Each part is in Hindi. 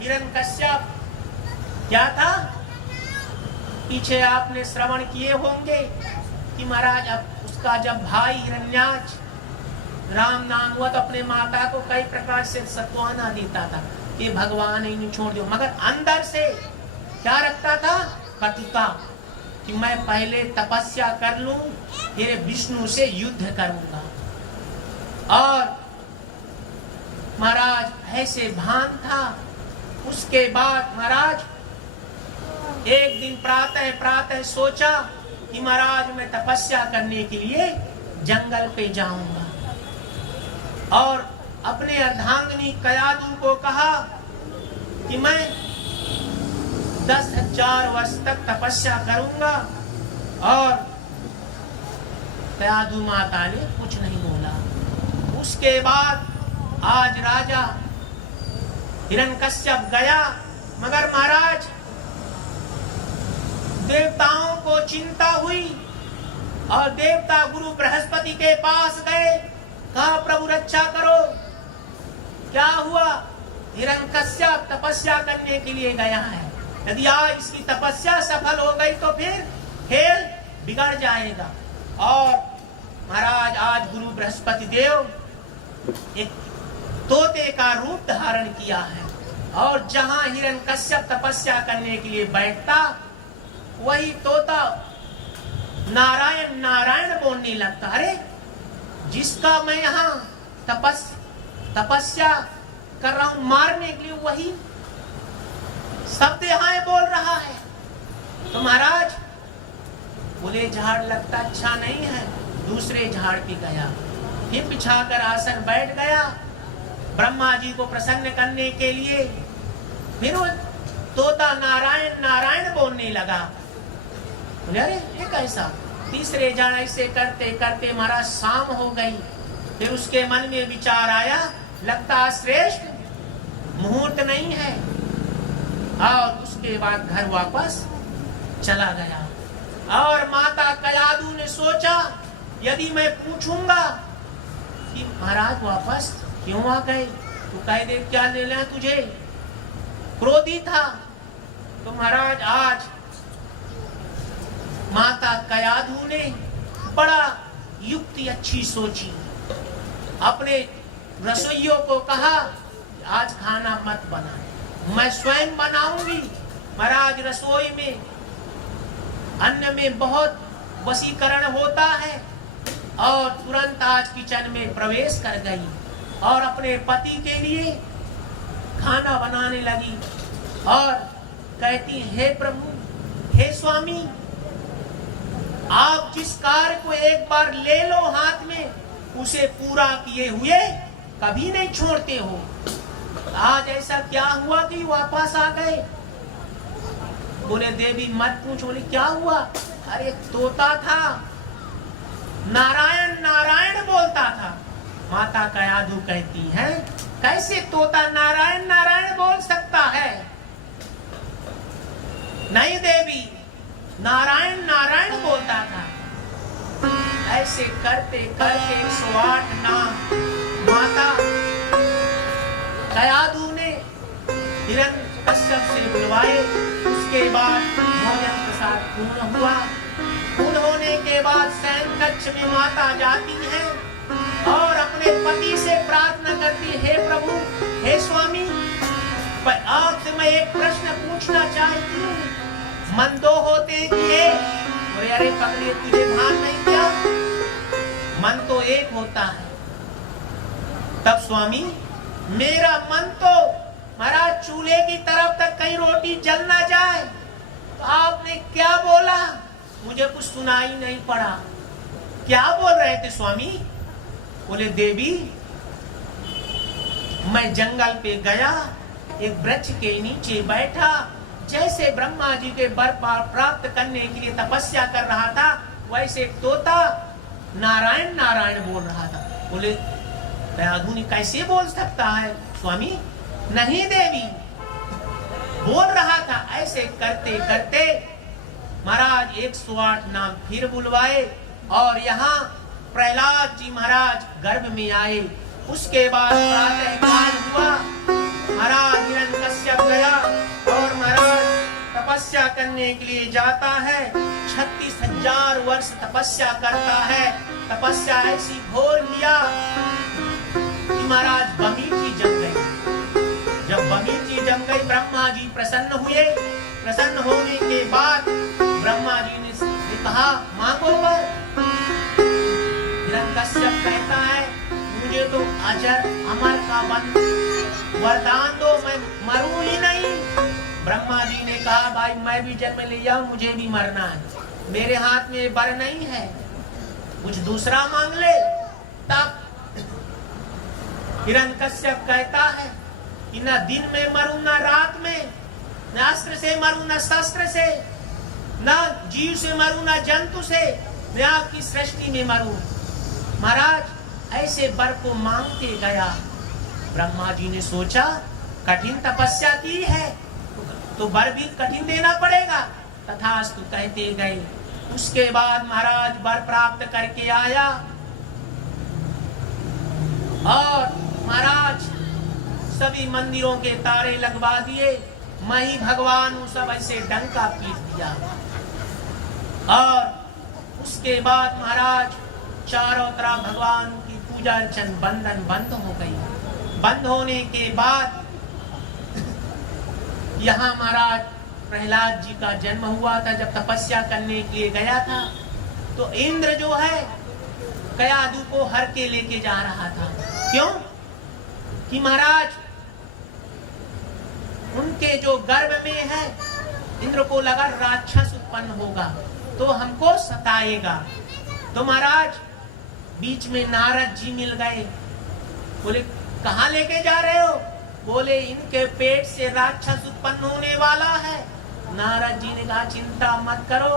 हिरण्यकश्यप क्या था? पीछे आपने श्रवण किए होंगे कि महाराज अब उसका जब भाई हिरण्याक्ष राम नाम हुआ तो अपने माता को कई प्रकार से सत्वाना देता था कि भगवान इन्हें छोड़ दो, मगर अंदर से क्या रखता था? कटुता, कि मैं पहले तपस्या कर लूं फिर विष्णु से युद्ध करूंगा। और महाराज ऐसे भान था। उसके बाद महाराज एक दिन प्रातः प्रातः सोचा कि महाराज मैं तपस्या करने के लिए जंगल पे जाऊंगा, और अपने अर्धांगिनी कयादु को कहा कि मैं 10,000 वर्ष तक तपस्या करूंगा। और कयादु माता ने कुछ नहीं बोला। उसके बाद आज राजा हिरण्यकश्यप गया, मगर महाराज देवताओं को चिंता हुई और देवता गुरु बृहस्पति के पास गए, कहा प्रभु रक्षा करो। क्या हुआ? हिरण्यकश्यप तपस्या करने के लिए गया है, यदि आज इसकी तपस्या सफल हो गई तो फिर खेल बिगड़ जाएगा। और महाराज आज गुरु बृहस्पति देव एक तोते का रूप धारण किया है, और जहां हिरण्यकश्यप तपस्या करने के लिए बैठता वही तोता नारायण नारायण बोलने लगता। अरे जिसका मैं यहाँ तपस्या कर रहा हूं मारने के लिए, वही शब्द यहाँ बोल रहा है। तो महाराज बोले झाड़ लगता अच्छा नहीं है, दूसरे झाड़ पे गया, फिर बिछाकर आसन बैठ गया ब्रह्मा जी को प्रसन्न करने के लिए। फिर वो तोता नारायण नारायण बोलने लगा। अरे ये कैसा? तीसरे जन ऐसे करते करते महाराज शाम हो गई। फिर उसके मन में विचार आया, लगता श्रेष्ठ मुहूर्त नहीं है, और उसके बाद घर वापस चला गया। और माता कयादु ने सोचा यदि मैं पूछूंगा कि महाराज वापस क्यों आ गए, तो कह दे क्या लेना तुझे, क्रोधी था। तो महाराज आज माता कयादु ने बड़ा युक्ति अच्छी सोची, अपने रसोइयों को कहा आज खाना मत बना, मैं स्वयं बनाऊंगी। महाराज रसोई में अन्न में बहुत वशीकरण होता है, और तुरंत आज किचन में प्रवेश कर गई और अपने पति के लिए खाना बनाने लगी और कहती, हे प्रभु, हे स्वामी, आप जिस कार्य को एक बार ले लो हाथ में, उसे पूरा किए हुए कभी नहीं छोड़ते हो। आज ऐसा क्या हुआ कि वापस आ गए? बोले देवी मत पूछो। बोले क्या हुआ? अरे तोता था, नारायण नारायण बोलता था। माता कयादु कहती है कैसे तोता नारायण नारायण बोल सकता है? नहीं देवी, नारायण नारायण बोलता था। ऐसे करते करते 108 नाम माता कयादु ने हिरण्यकश्यप से बुलवाए। उसके बाद भोजन प्रसाद पूर्ण हुआ। पूर्ण होने के बाद शयन कक्ष में माता जाती है और अपने पति से प्रार्थना करती, हे प्रभु, हे स्वामी, पर आपसे मैं एक प्रश्न पूछना चाहती हूँ, मन दो होते कि एक? अरे पगले तुझे भान नहीं क्या? मन तो एक होता है। तब स्वामी, मेरा मन तो महाराज चूल्हे की तरफ तक कहीं रोटी जल ना जाए। तो आपने क्या बोला? मुझे कुछ सुनाई नहीं पड़ा। क्या बोल रहे थे स्वामी? बोले देवी, मैं जंगल पे गया, एक वृक्ष के नीचे बैठा, जैसे ब्रह्मा जी के वर प्राप्त करने के लिए तपस्या कर रहा था, वैसे तोता नारायण नारायण बोल रहा था। बोले कयादु कैसे बोल सकता है स्वामी? नहीं देवी, बोल रहा था। ऐसे करते करते महाराज 108 नाम फिर बुलवाए और यहाँ प्रहलाद जी महाराज गर्भ में आए। उसके बाद प्रातः काल हुआ, महाराज हिरण्यकश्यप तपस्या करने के लिए जाता है, 36,000 वर्ष तपस्या करता है। तपस्या ऐसी घोर किया कि महाराज बगीची जम गई। जब बगीची जम गई, ब्रह्मा जी प्रसन्न हुए। प्रसन्न होने के बाद ब्रह्मा जी ने कहा मांगो वर। हिरण्यकश्यप कहता है मुझे तो अजर अमर का वरदान दो, मैं मरूं ही नहीं। ब्रह्मा जी ने कहा भाई मैं भी जन्म लिया, मुझे भी मरना है, मेरे हाथ में वर नहीं है, कुछ दूसरा मांग ले। तब हिरण्यकश्यप कहता है कि न दिन में मरूं न रात में, न अस्त्र से मरूं न शस्त्र से, न जीव से मरूं न जंतु से, मैं आपकी सृष्टि में मरूं। महाराज ऐसे वर को मांगते गया। ब्रह्मा जी ने सोचा कठिन तपस्या की है तो वर भी कठिन देना पड़ेगा, तथास्तु कहते गए। उसके बाद महाराज वर प्राप्त करके आया और महाराज सभी मंदिरों के तारे लगवा दिए। मैं ही भगवान हूं, सब ऐसे डंका पीट दिया। और उसके बाद महाराज चारों तरफ भगवान की पूजा अर्चन बंद हो गई। बंद होने के बाद यहाँ महाराज प्रहलाद जी का जन्म हुआ था। जब तपस्या करने के लिए गया था तो इंद्र जो है कयादू को हर के लेके जा रहा था। क्यों कि महाराज उनके जो गर्भ में है, इंद्र को लगा राक्षस उत्पन्न होगा तो हमको सताएगा। तो महाराज बीच में नारद जी मिल गए। बोले कहाँ लेके जा रहे हो? बोले इनके पेट से राक्षस उत्पन्न होने वाला है। नारद जी ने कहा चिंता मत करो,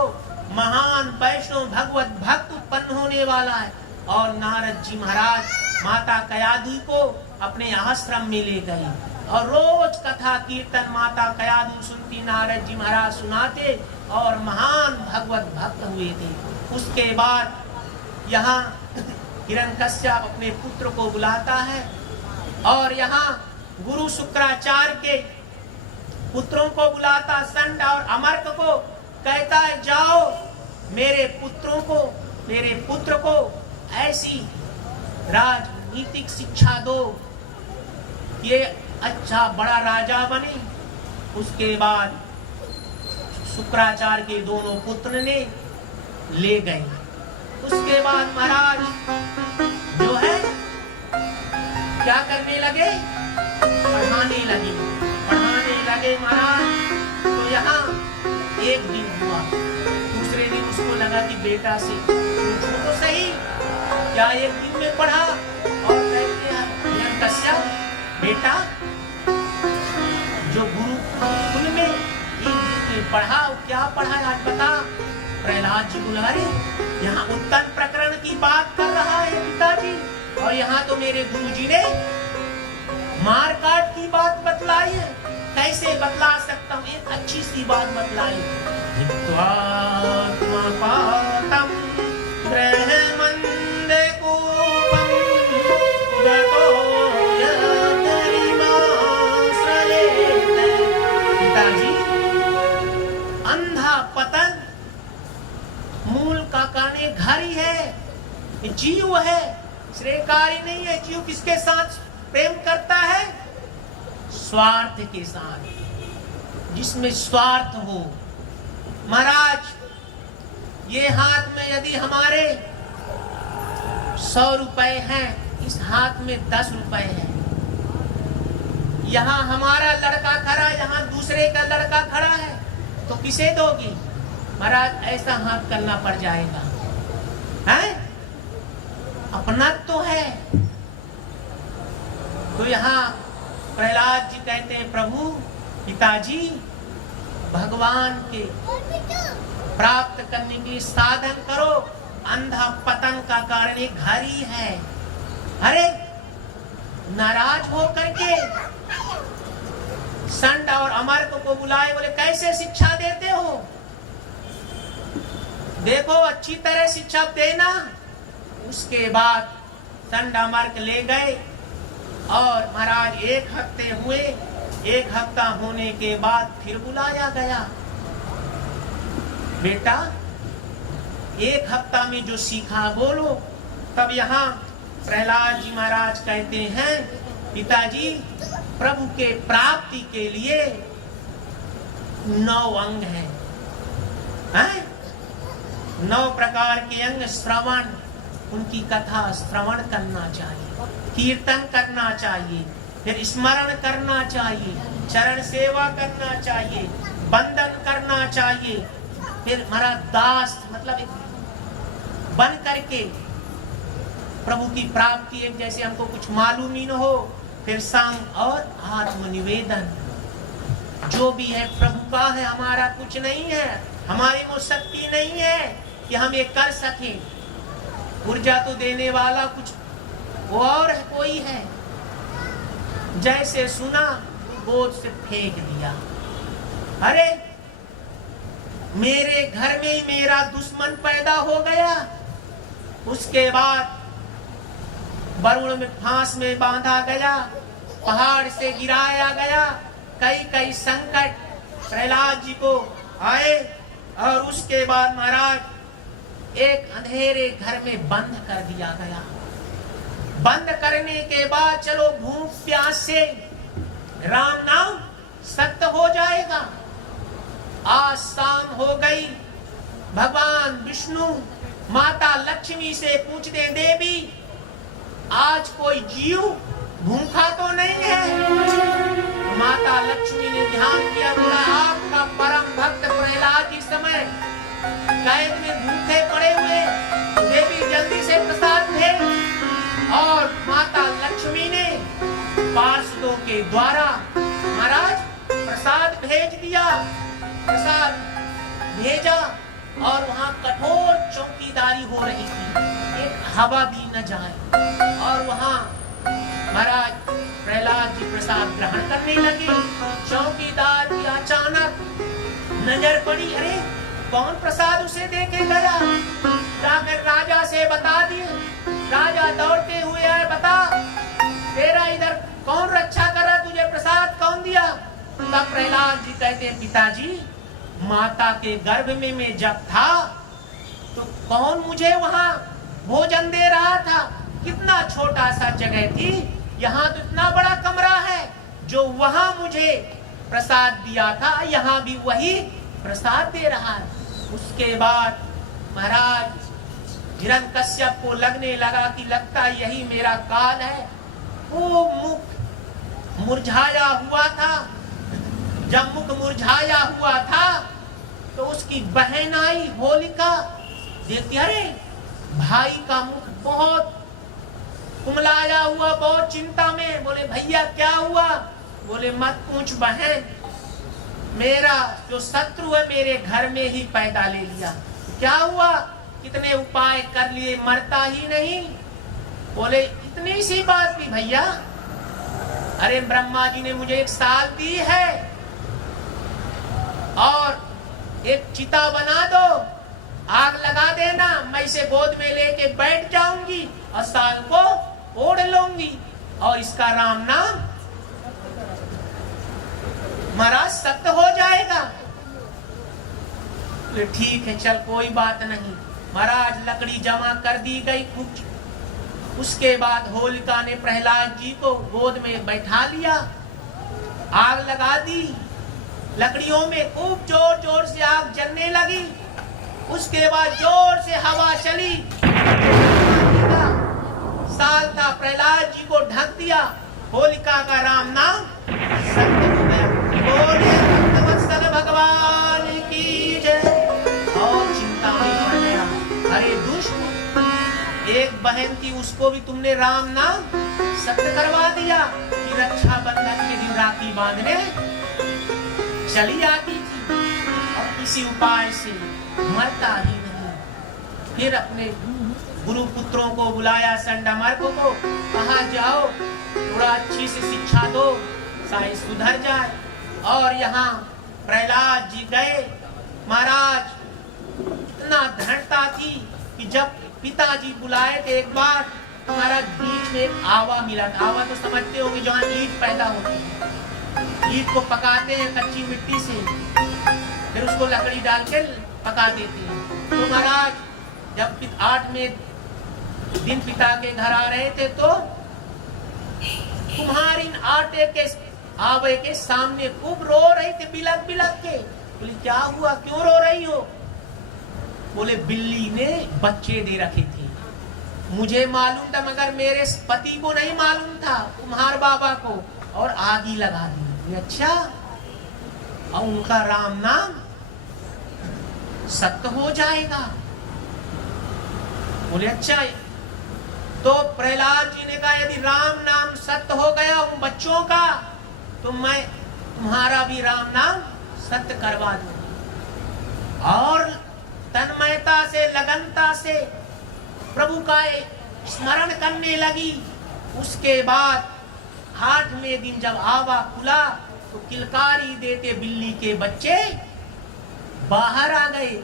महान वैष्णव भगवत भक्त उत्पन्न होने वाला है। और नारद जी महाराज माता कयादू को अपने आश्रम में ले गए और रोज कथा कीर्तन माता कयादू सुनती, नारद जी महाराज सुनाते और महान भगवत भक्त हुए थे। उसके बाद यहाँ हिरण्यकश्यप अपने पुत्र को बुलाता है और यहाँ गुरु शुक्राचार्य के पुत्रों को बुलाता, संड और अमर्क को कहता है जाओ मेरे पुत्र को ऐसी राजनीतिक शिक्षा दो, ये अच्छा बड़ा राजा बने। उसके बाद शुक्राचार्य के दोनों पुत्र ने ले गए। उसके बाद महाराज जो है क्या करने लगे, पढ़ाने लगे महाराज। तो यहाँ एक दिन हुआ, दूसरे दिन उसको लगा कि बेटा से पूछो तो सही क्या एक दिन में पढ़ा। और कहते हैं हिरण्यकश्यप बेटा जो गुरुकुल में एक दिन में पढ़ा, क्या पढ़ा आज बता। प्रहलाद जी बुला रहे, यहाँ उत्तम प्रकरण की बात कर रहा है पिताजी, और यहाँ तो मेरे गुरुजी ने मार काट की बात बतलाई है। कैसे बतला सकता हूँ, एक अच्छी सी बात बतलाई। पिताजी अंधा पतन मूल का कारण घर ही है, जीव है, श्रेयकारी नहीं है। जीव किसके साथ प्रेम करता है? स्वार्थ के साथ, जिसमें स्वार्थ हो। महाराज ये हाथ में यदि हमारे 100 रुपए हैं, इस हाथ में 10 रुपए हैं। यहाँ हमारा लड़का खड़ा, यहाँ दूसरे का लड़का खड़ा है, तो किसे दोगी? महाराज ऐसा हाथ करना पड़ जाएगा, है? अपना तो है। तो यहाँ प्रहलाद जी कहते हैं प्रभु पिताजी भगवान के प्राप्त करने के साधन करो। अंधा पतन का कारण एक घर ही है। अरे नाराज हो करके संड और अमर्क को बुलाए, बोले कैसे शिक्षा देते हो? देखो अच्छी तरह शिक्षा देना। उसके बाद संड अमर्क ले गए और महाराज 1 हफ्ते हुए। 1 हफ्ता होने के बाद फिर बुलाया गया। बेटा एक हफ्ता में जो सीखा बोलो। तब यहाँ प्रहलाद जी महाराज कहते हैं, पिताजी प्रभु के प्राप्ति के लिए 9 अंग हैं, 9 प्रकार के अंग। श्रवण, उनकी कथा श्रवण करना चाहिए, कीर्तन करना चाहिए, फिर स्मरण करना चाहिए, चरण सेवा करना चाहिए, बंदन करना चाहिए, फिर हमारा दास मतलब एक बन करके प्रभु की प्राप्ति, एक जैसे हमको कुछ मालूम ही न हो, फिर संग और आत्मनिवेदन। जो भी है प्रभु का है, हमारा कुछ नहीं है, हमारी वो शक्ति नहीं है कि हम ये कर सकें। ऊर्जा तो देने वाला कुछ और है, कोई है। जैसे सुना गोद से फेंक दिया। अरे मेरे घर में ही मेरा दुश्मन पैदा हो गया। उसके बाद वरुण में फांस में बांधा गया, पहाड़ से गिराया गया, कई संकट प्रहलाद जी को आए। और उसके बाद महाराज एक अंधेरे घर में बंद कर दिया गया। बंद करने के बाद चलो भूख प्यास से राम नाम सत्य हो जाएगा। आज शाम हो गई, भगवान विष्णु माता लक्ष्मी से पूछते, देवी आज कोई जीव भूखा तो नहीं है? माता लक्ष्मी ने ध्यान किया, बोला आपका परम भक्त प्रहलाद जी समय कैद में भूखे पड़े हुए, देवी जल्दी से प्रसाद भेज। और माता लक्ष्मी ने पार्षदों के द्वारा महाराज प्रसाद भेज दिया। प्रसाद भेजा और वहां कठोर चौकीदारी हो रही थी, एक हवा भी न जाए। और वहां महाराज प्रहलाद जी प्रसाद ग्रहण करने लगे। चौकीदार की अचानक नजर पड़ी, अरे कौन प्रसाद उसे दे के गया? जाकर राजा से बता दिए। राजा दौड़ते हुए आए, बता तेरा इधर कौन रक्षा कर रहा, तुझे प्रसाद कौन दिया? तब प्रहलाद जी कहते, पिताजी माता के गर्भ में मैं जब था तो कौन मुझे वहां भोजन दे रहा था? कितना छोटा सा जगह थी, यहाँ तो इतना बड़ा कमरा है। जो वहां मुझे प्रसाद दिया था, यहाँ भी वही प्रसाद दे रहा है। उसके बाद महाराज हिरण्यकश्यप को लगने लगा कि लगता यही मेरा काल है। वो मुख मुरझाया हुआ था। जब मुख मुरझाया हुआ था तो उसकी बहन आई होलिका, देखती अरे भाई का मुख बहुत कुमलाया हुआ, बहुत चिंता में। बोले भैया क्या हुआ? बोले मत पूछ बहन, मेरा जो शत्रु है मेरे घर में ही पैदा ले लिया। क्या हुआ? कितने उपाय कर लिए, मरता ही नहीं। बोले इतनी सी बात भी भैया? अरे ब्रह्मा जी ने मुझे 1 साल दी है और एक चिता बना दो, आग लगा देना, मैं इसे गोद में लेके बैठ जाऊंगी और साल को ओढ़ लूंगी और इसका राम नाम महाराज सत्य हो जाएगा। तो ठीक है, चल कोई बात नहीं। महाराज लकड़ी जमा कर दी गई कुछ। उसके बाद होलिका ने प्रहलाद जी को गोद में बैठा लिया, आग लगा दी। लकड़ियों में खूब जोर जोर से आग जलने लगी। उसके बाद जोर से हवा चली, साल था, प्रहलाद जी को ढक दिया। होलिका का राम नाम सत्य हो गया। बोले भक्तवत्सल भगवान की जय। और चिंता में पड़ गया, अरे दुष्ट, एक बहन थी उसको भी तुमने राम नाम सत्य करवा दिया कि रक्षा बंधन के दिन राखी बांधने चली आती थी और किसी उपाय से मरता ही नहीं। फिर अपने गुरु पुत्रों को बुलाया, संडमर्क को कहा जाओ थोड़ा अच्छी से शिक्षा दो, शायद सुधर जाए। और यहाँ प्रहलाद जी गए। महाराज इतना दृढ़ता थी कि जब पिताजी बुलाए थे एक बार, महाराज बीच में एक आवा मिला। आवा तो समझते होंगे जहाँ ईंट पैदा होती है, ईंट को पकाते हैं कच्ची मिट्टी से, फिर उसको लकड़ी डाल के पका देते हैं। तो महाराज जब 8वें दिन पिता के घर आ रहे थे तो तुम्हारी आटे के आवे के सामने खूब रो रही थी, बिलक बिलक के। बोले क्या हुआ, क्यों रो रही हो? बोले बिल्ली ने बच्चे दे रखे थे, मुझे मालूम था मगर मेरे पति को नहीं मालूम था, तुम्हार बाबा को, और आग ही लगा दी। अच्छा, और उनका राम नाम सत्य हो जाएगा। बोले अच्छा। तो प्रहलाद जी ने कहा यदि राम नाम सत्य हो गया उन बच्चों का तो मैं तुम्हारा भी राम नाम सत्य करवा दूंगी। और तन्मयता से, लगनता से प्रभु का स्मरण करने लगी। उसके बाद 8वें दिन जब आवा खुला तो किलकारी देते बिल्ली के बच्चे बाहर आ गए।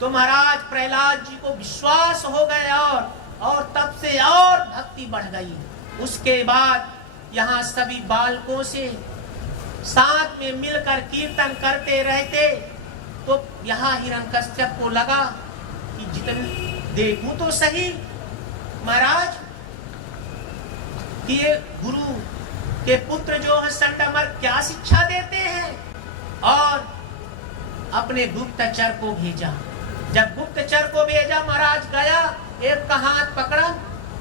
तो महाराज प्रहलाद जी को विश्वास हो गया और तब से और भक्ति बढ़ गई। उसके बाद यहाँ सभी बालकों से साथ में मिलकर कीर्तन करते रहते। तो यहाँ हिरण्यकश्यप को लगा कि जितने देखूं तो सही महाराज कि ये गुरु के पुत्र जो है संडमर क्या शिक्षा देते हैं। और अपने गुप्तचर को भेजा। जब गुप्तचर को भेजा महाराज गया, एक का हाथ पकड़ा,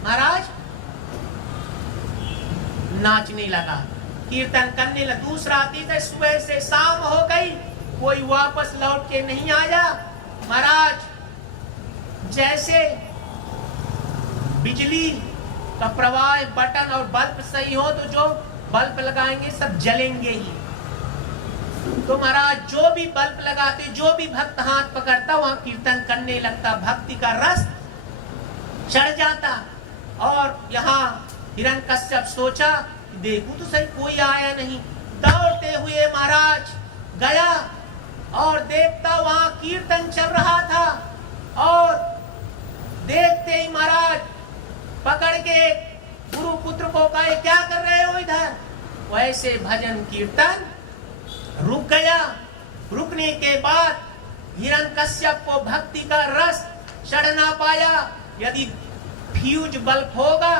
महाराज नाचने लगा, कीर्तन करने लगा। दूसरा तीसरा, सुबह से शाम हो गई, कोई वापस लौट के नहीं आया। महाराज जैसे बिजली का प्रवाह बटन और बल्ब सही हो तो जो बल्ब लगाएंगे सब जलेंगे ही। तो महाराज जो भी बल्ब लगाते, जो भी भक्त हाथ पकड़ता वहां कीर्तन करने लगता, भक्ति का रस चढ़ जाता। और यहाँ हिरण्यकश्यप सोचा देखूं तो सही, कोई आया नहीं। दौड़ते हुए महाराज गया और देखता वहां कीर्तन चल रहा था। और देखते ही महाराज पकड़ के गुरु पुत्र को कहे क्या कर रहे हो इधर। वैसे भजन कीर्तन रुक गया। रुकने के बाद हिरण्यकश्यप को भक्ति का रस चढ़ ना पाया। यदि फ्यूज बल्ब होगा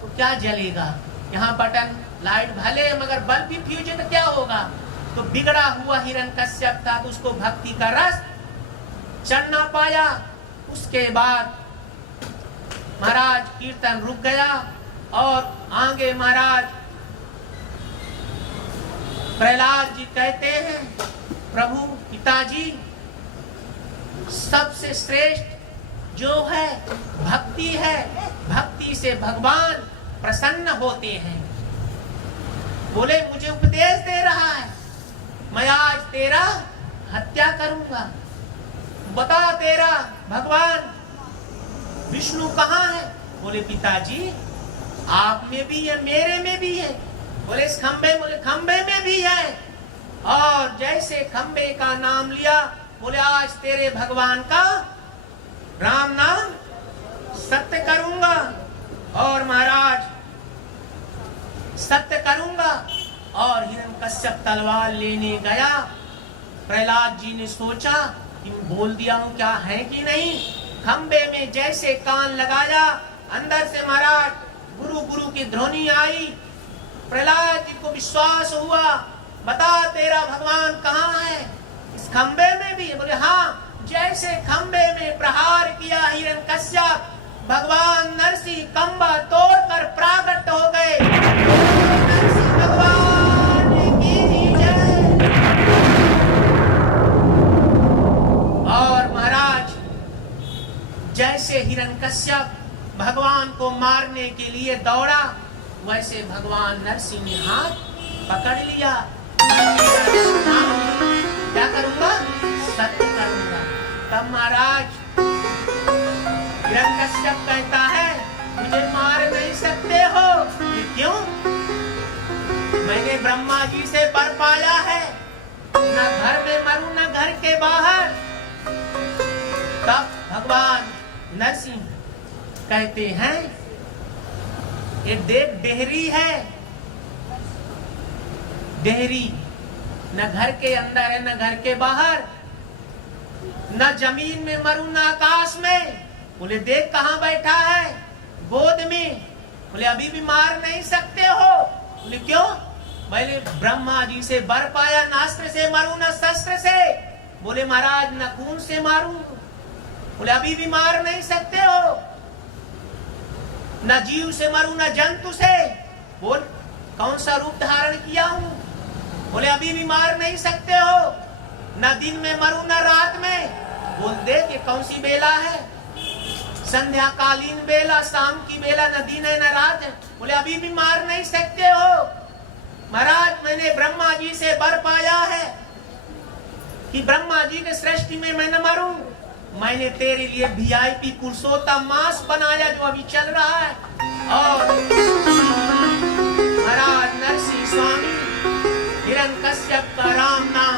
तो क्या जलेगा, यहाँ बटन लाइट भले मगर बल्ब भी फ्यूज है तो क्या होगा। तो बिगड़ा हुआ हिरण्यकश्यप था तो उसको भक्ति का रस चढ़ ना पाया। उसके बाद महाराज कीर्तन रुक गया और आगे महाराज प्रहलाद जी कहते हैं प्रभु पिताजी सबसे श्रेष्ठ जो है भक्ति है, भक्ति से भगवान प्रसन्न होते हैं। बोले मुझे उपदेश दे रहा है, मैं आज तेरा हत्या करूंगा। बता तेरा भगवान विष्णु कहाँ है। बोले पिताजी आप में भी है, मेरे में भी है। बोले इस खंबे, बोले खंबे में भी है। और जैसे खंबे का नाम लिया, बोले आज तेरे भगवान का राम नाम सत्य करूंगा। और महाराज सत्य करूंगा। और हिरण्यकश्यप तलवार लेने गया। प्रहलाद जी ने सोचा कि बोल दिया हूं क्या है कि नहीं। खंबे में जैसे कान लगाया, अंदर से महाराज गुरु गुरु की ध्वनि आई। प्रहलाद जी को विश्वास हुआ, बता तेरा भगवान कहाँ है, इस खंबे में भी है। बोले हाँ। जैसे खंबे में प्रहार किया हिरण्यकश्यप, भगवान नरसिंह खंबा तोड़कर प्राकट हो गए। नरसिंह भगवान की जय। और महाराज जैसे हिरण्यकश्यप भगवान को मारने के लिए दौड़ा, वैसे भगवान नरसिंह ने हाथ पकड़ लिया। क्या करूंगा, सत्य करूंगा। तब महाराज हिरण्यकश्यप कहता है मुझे मार नहीं सकते हो। ये क्यों? मैंने ब्रह्मा जी से वर पाया है, न घर में मरूं न घर के बाहर। तब भगवान नरसिंह कहते हैं ये देख देहरी है, देहरी न घर के अंदर है न घर के बाहर। न जमीन में मरूं न आकाश में। बोले देख कहां बैठा है, गोद में। बोले अभी भी मार नहीं सकते हो। बोले क्यों? मैंने ब्रह्मा जी से वर पाया, न अस्त्र से मरूं न शस्त्र से। बोले महाराज न खून से मारूं। बोले अभी भी मार नहीं सकते हो। न जीव से मरूं न जंतु से। बोल कौन सा रूप धारण किया हूं? बोले अभी भी मार नहीं सकते हो। न दिन में मरूं न रात में। बोल देख ये कौन सी बेला है, संध्या कालीन बेला, शाम की बेला, न दिन है न रात है। बोले अभी भी मार नहीं सकते हो। महाराज मैंने ब्रह्मा जी से वर पाया है कि ब्रह्मा जी के सृष्टि में मैं न मरूं। मैंने तेरे लिए वीआईपी पुरुषोत्तम मास बनाया जो अभी चल रहा है। और महाराज नरसिंह स्वामी हिरण्यकश्यप का राम नाम